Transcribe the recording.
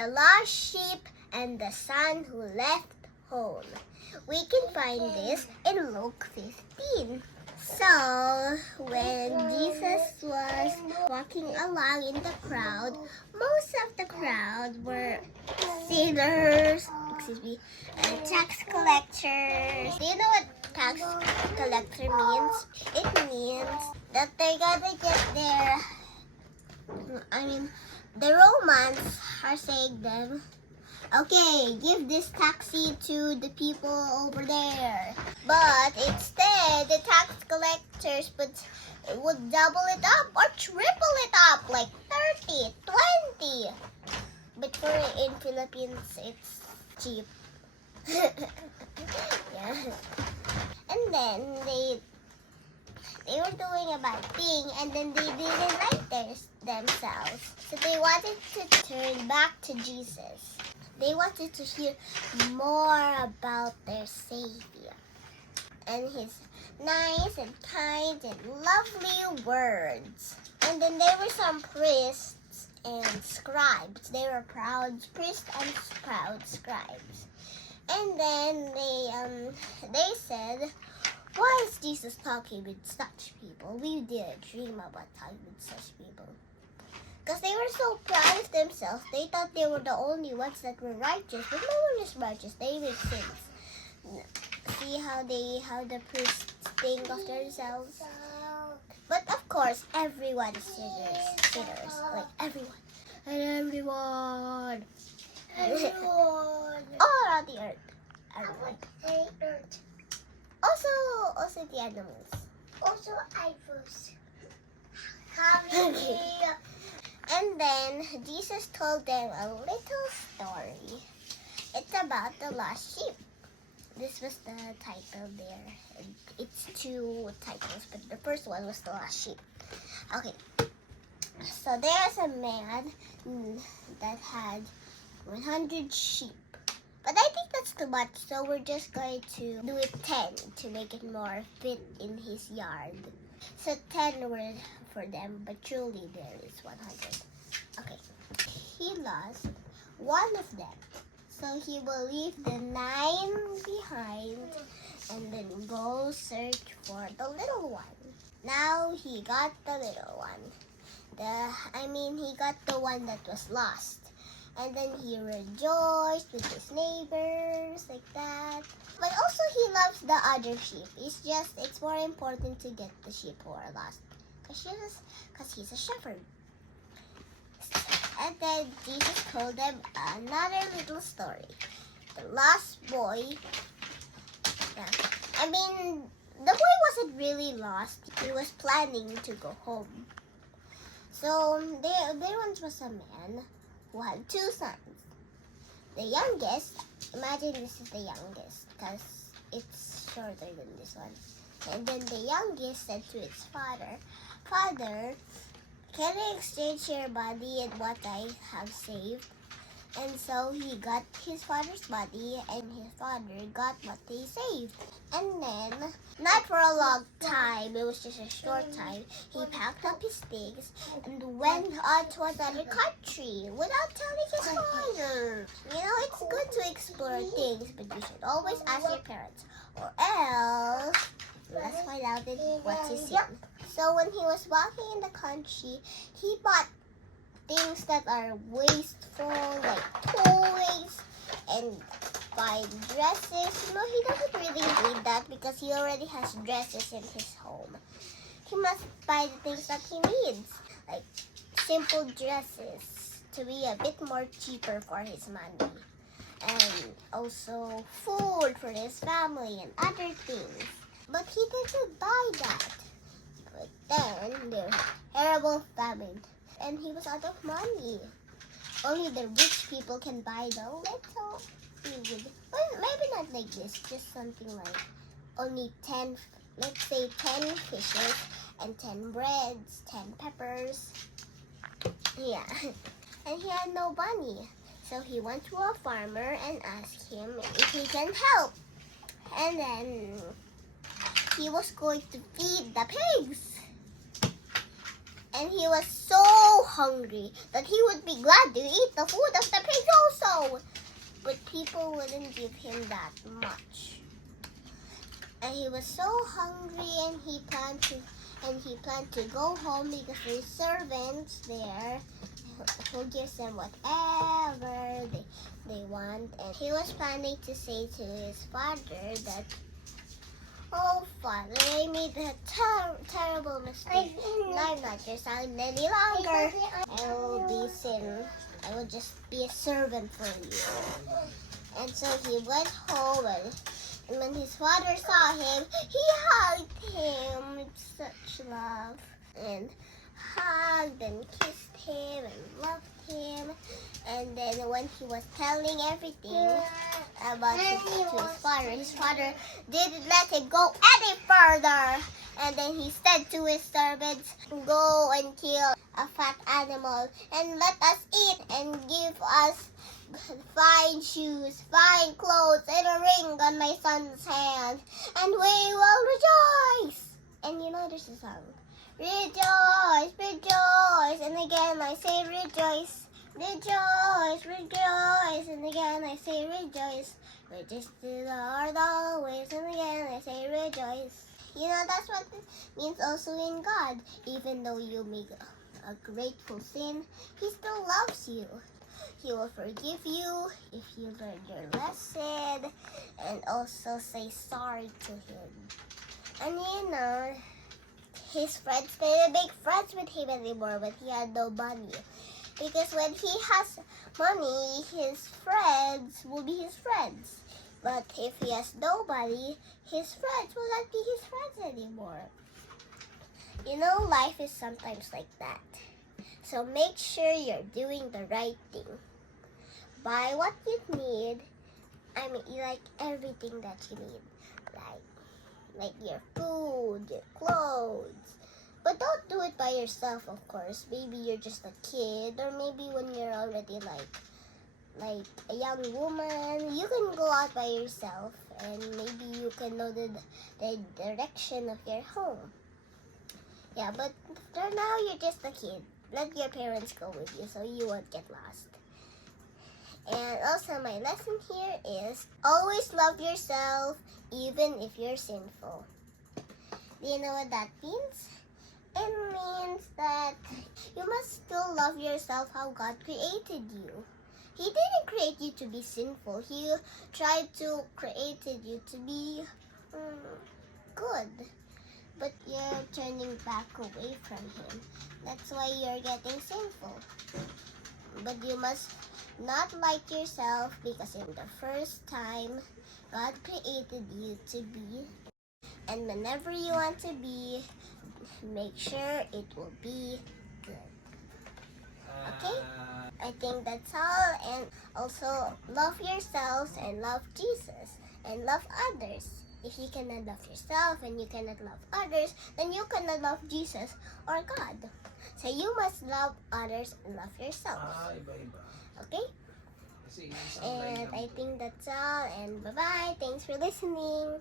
the lost sheep and the son who left home. We can find this in Luke 15. So, when Jesus was walking along in the crowd, most of the crowd were sinners, tax collectors. Do you know what tax collector means? It means that they're gonna get the Romans are saying them, okay, give this taxi to the people over there. But instead, the tax collectors would double it up or triple it up, like 30, 20. But in Philippines, it's cheap. Yeah. And then they were doing a bad thing, and then they didn't like themselves. So they wanted to turn back to Jesus. They wanted to hear more about their Savior and his nice and kind and lovely words. And then there were some priests and scribes. They were proud priests and proud scribes. And then they said, why is Jesus talking with such people? We didn't dream about talking with such people. Because they were so proud of themselves, they thought they were the only ones that were righteous, but no one is righteous. They make sins. See how the priests think of themselves? But of course, everyone is sinners. Like everyone. And everyone. All around the earth. Everyone. Also the animals. Also idols. And then Jesus told them a little story. It's about the lost sheep. This was the title there. It's 2 titles, but the first one was the lost sheep. Okay. So there's a man that had 100 sheep. But I think that's too much, so we're just going to do it 10 to make it more fit in his yard. So 10 were for them, but truly there is 100. Okay. He lost one of them. So he will leave the 9 behind and then go search for the little one. Now he got the little one. He got the one that was lost. And then he rejoiced with his neighbors, like that. But also he loves the other sheep. It's more important to get the sheep who are lost. Because he's a shepherd. And then Jesus told them another little story. The lost boy. Yeah. The boy wasn't really lost. He was planning to go home. So there once was a man who had 2 sons. The youngest, imagine this is the youngest because it's shorter than this one. And then the youngest said to its father, Father, can I exchange your body and what I have saved? And so he got his father's body and his father got what they saved. And then, not for a long time, it was just a short time, he packed up his things and went on to another country without telling his father. It's good to explore things, but you should always ask your parents, or else let's find out what's his sin. So when he was walking in the country, he bought things that are wasteful, like toys and fine dresses. He doesn't really need that because he already has dresses in his home. He must buy the things that he needs, like simple dresses to be a bit more cheaper for his money. And also food for his family and other things. But he didn't buy that. But then there was terrible famine. And he was out of money. Only the rich people can buy the little food. Well, maybe not like this. Just something like only 10, let's say 10 fishes and 10 breads, 10 peppers. Yeah. And he had no money. So he went to a farmer and asked him if he can help. And then he was going to feed the pigs. And he was so hungry that he would be glad to eat the food of the pigs also. But people wouldn't give him that much. And he was so hungry, and he planned to go home because there's servants there who gives them whatever they want. And he was planning to say to his father that, "Oh, Father, I made a terrible mistake. I'm not your son any longer. I will be sin. I will just be a servant for you." And so he went home, and when his father saw him, he hugged him with such love, and hugged and kissed him and loved him. And then when he was telling everything about his father didn't let him go any further. And then he said to his servants, "Go and kill a fat animal and let us eat, and give us fine shoes, fine clothes, and a ring on my son's hand, and we will rejoice." And you know there's a song. Rejoice, rejoice, and again I say rejoice. Rejoice, rejoice, and again I say rejoice. Rejoice to the Lord always, and again I say rejoice. You know, that's what it means also in God. Even though you make a grateful sin, He still loves you. He will forgive you if you learn your lesson, and also say sorry to Him. And you know, his friends didn't make friends with him anymore when he had no money. Because when he has money, his friends will be his friends. But if he has nobody, his friends will not be his friends anymore. You know, life is sometimes like that. So make sure you're doing the right thing. Buy what you need. I mean, like everything that you need. Like your food, your clothes. But don't do it by yourself, of course. Maybe you're just a kid, or maybe when you're already like a young woman, you can go out by yourself, and maybe you can know the direction of your home. Yeah, but for now you're just a kid. Let your parents go with you so you won't get lost. And also my lesson here is always love yourself even if you're sinful. Do you know what that means? It means that you must still love yourself how God created you. He didn't create you to be sinful. He tried to created you to be good. But you're turning back away from Him. That's why you're getting sinful. But you must not like yourself, because in the first time, God created you to be. And whenever you want to be, make sure it will be good. Okay? I think that's all. And also love yourselves and love Jesus and love others. If you cannot love yourself and you cannot love others, then you cannot love Jesus or God. So you must love others and love yourself. Iba-iba. Okay? Kasi isang And line lang I to. think that's all. And bye-bye. Thanks for listening.